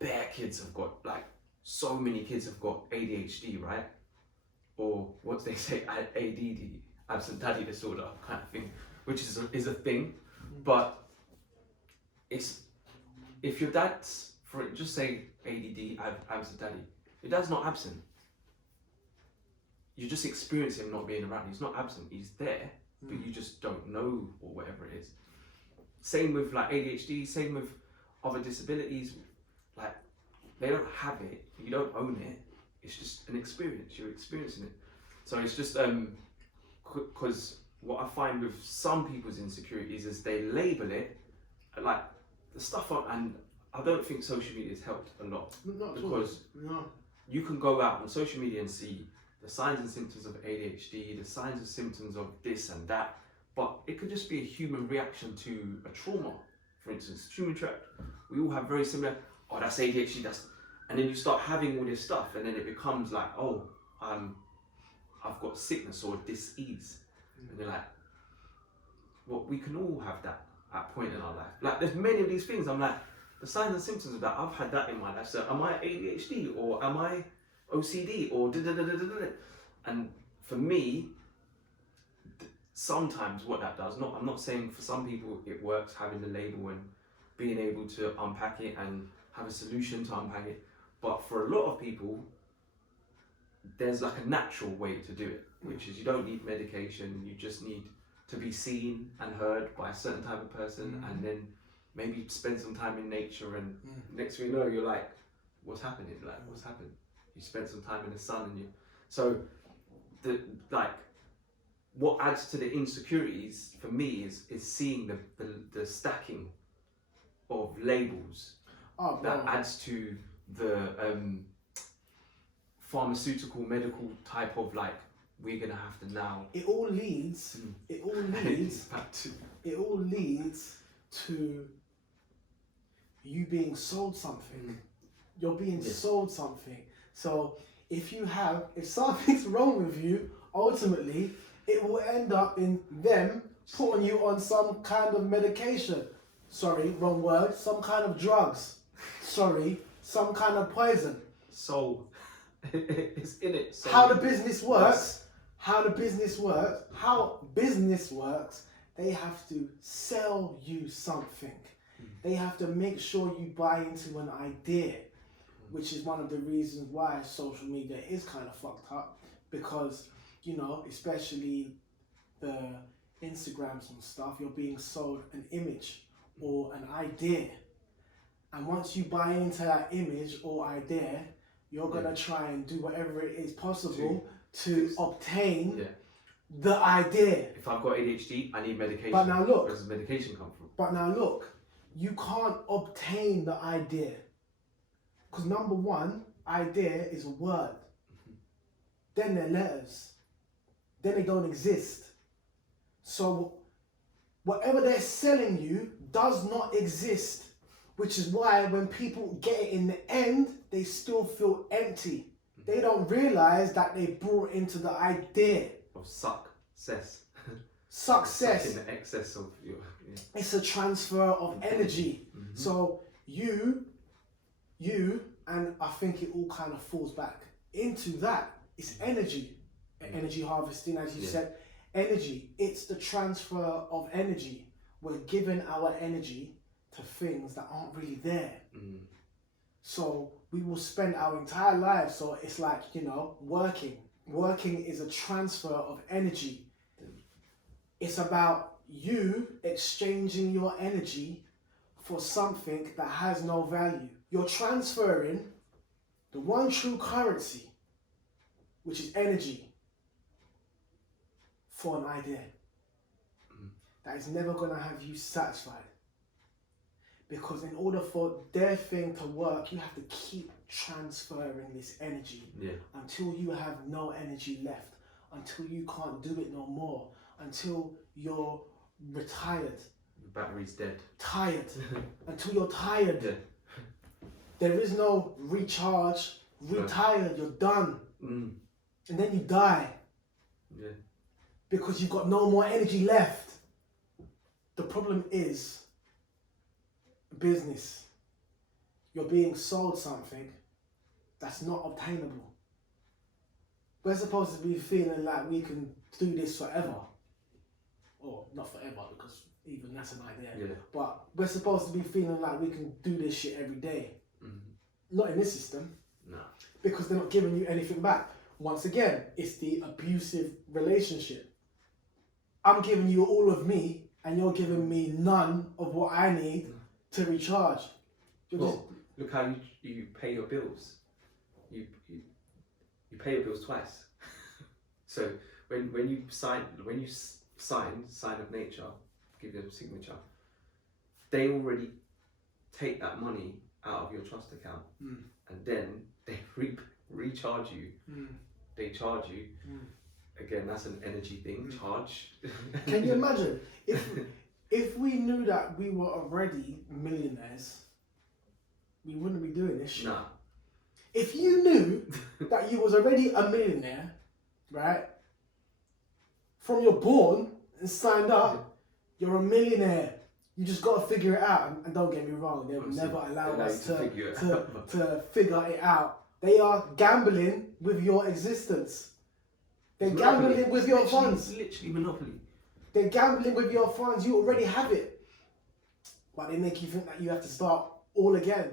bare kids have got, like, so many kids have got ADHD, right? Or what they say, ADD, absent daddy disorder kind of thing, which is a thing. But it's, if your dad's, for just say ADD, absent daddy, your dad's not absent. You just experience him not being around. He's not absent, he's there, but you just don't know, or whatever it is. Same with like ADHD, same with other disabilities. Like, they don't have it, you don't own it, it's just an experience, you're experiencing it. So it's just, because what I find with some people's insecurities is they label it, like, the stuff on, and I don't think social media has helped a lot. Not because you can go out on social media and see the signs and symptoms of ADHD, the signs and symptoms of this and that, but it could just be a human reaction to a trauma. For instance, we all have very similar, oh, that's ADHD, and then you start having all this stuff, and then it becomes like, oh, I've got sickness or dis-ease. And you're like, well, we can all have that at point in our life. Like, there's many of these things, I'm like, the signs and symptoms of that, I've had that in my life. So am I ADHD, or am I OCD, or da-da-da-da-da-da? And for me, sometimes what that does, I'm not saying for some people it works, having the label and being able to unpack it and have a solution to unpack it, but for a lot of people, there's like a natural way to do it, which is you don't need medication, you just need to be seen and heard by a certain type of person, and then maybe spend some time in nature, and next thing you know, you're like, what's happening? Like, what's happened? You spent some time in the sun, and so what adds to the insecurities for me is seeing the stacking of labels that adds to the pharmaceutical, medical type of, like, we're gonna have to now. It all leads to you being sold something. You're being sold something. So if something's wrong with you, ultimately it will end up in them putting you on some kind of medication. Sorry, wrong word. Some kind of drugs. Sorry, some kind of poison. So it's in it. So how business works, they have to sell you something. They have to make sure you buy into an idea, which is one of the reasons why social media is kind of fucked up, because, you know, especially the Instagrams and stuff, you're being sold an image or an idea. And once you buy into that image or idea, you're gonna try and do whatever it is possible to obtain the idea. If I've got ADHD, I need medication. But now look, where does medication come from? But now look, you can't obtain the idea. Because number one, idea is a word. Then they're letters. Then they don't exist. So whatever they're selling you does not exist. Which is why when people get it in the end, they still feel empty. They don't realize that they brought into the idea of success. Success. In the excess of your. Yeah. It's a transfer of energy. So you, and I think it all kind of falls back into that. It's energy. Energy harvesting, as you said. Energy. It's the transfer of energy. We're giving our energy to things that aren't really there. So we will spend our entire lives, so it's like, you know, working. Working is a transfer of energy. It's about you exchanging your energy for something that has no value. You're transferring the one true currency, which is energy, for an idea that is never going to have you satisfied. Because in order for their thing to work, you have to keep transferring this energy until you have no energy left, until you can't do it no more, until you're retired. The battery's dead. Tired. Until you're tired. There is no recharge. Retired, you're done. And then you die. Because you've got no more energy left. The problem is business. you're being sold something that's not obtainable. We're supposed to be feeling like we can do this forever. Or not forever, because even that's an idea. Yeah. But we're supposed to be feeling like we can do this shit every day. Not in this system. Nah. Because they're not giving you anything back. Once again, it's the abusive relationship. I'm giving you all of me, and you're giving me none of what I need to recharge. Well, look how you pay your bills. You pay your bills twice. So when you sign sign of nature, give them a signature, they already take that money out of your trust account, and then they recharge you. They charge you. Again, that's an energy thing. Charge. Can you imagine if we knew that we were already millionaires, we wouldn't be doing this shit. Nah. If you knew that you was already a millionaire, right? From you're born and signed up, you're a millionaire. You just got to figure it out. And don't get me wrong, they would never allow us to figure it out. They are gambling with your existence. They're gambling with your funds. Literally monopoly. They're gambling with your funds. You already have it. But they make you think that you have to start all again.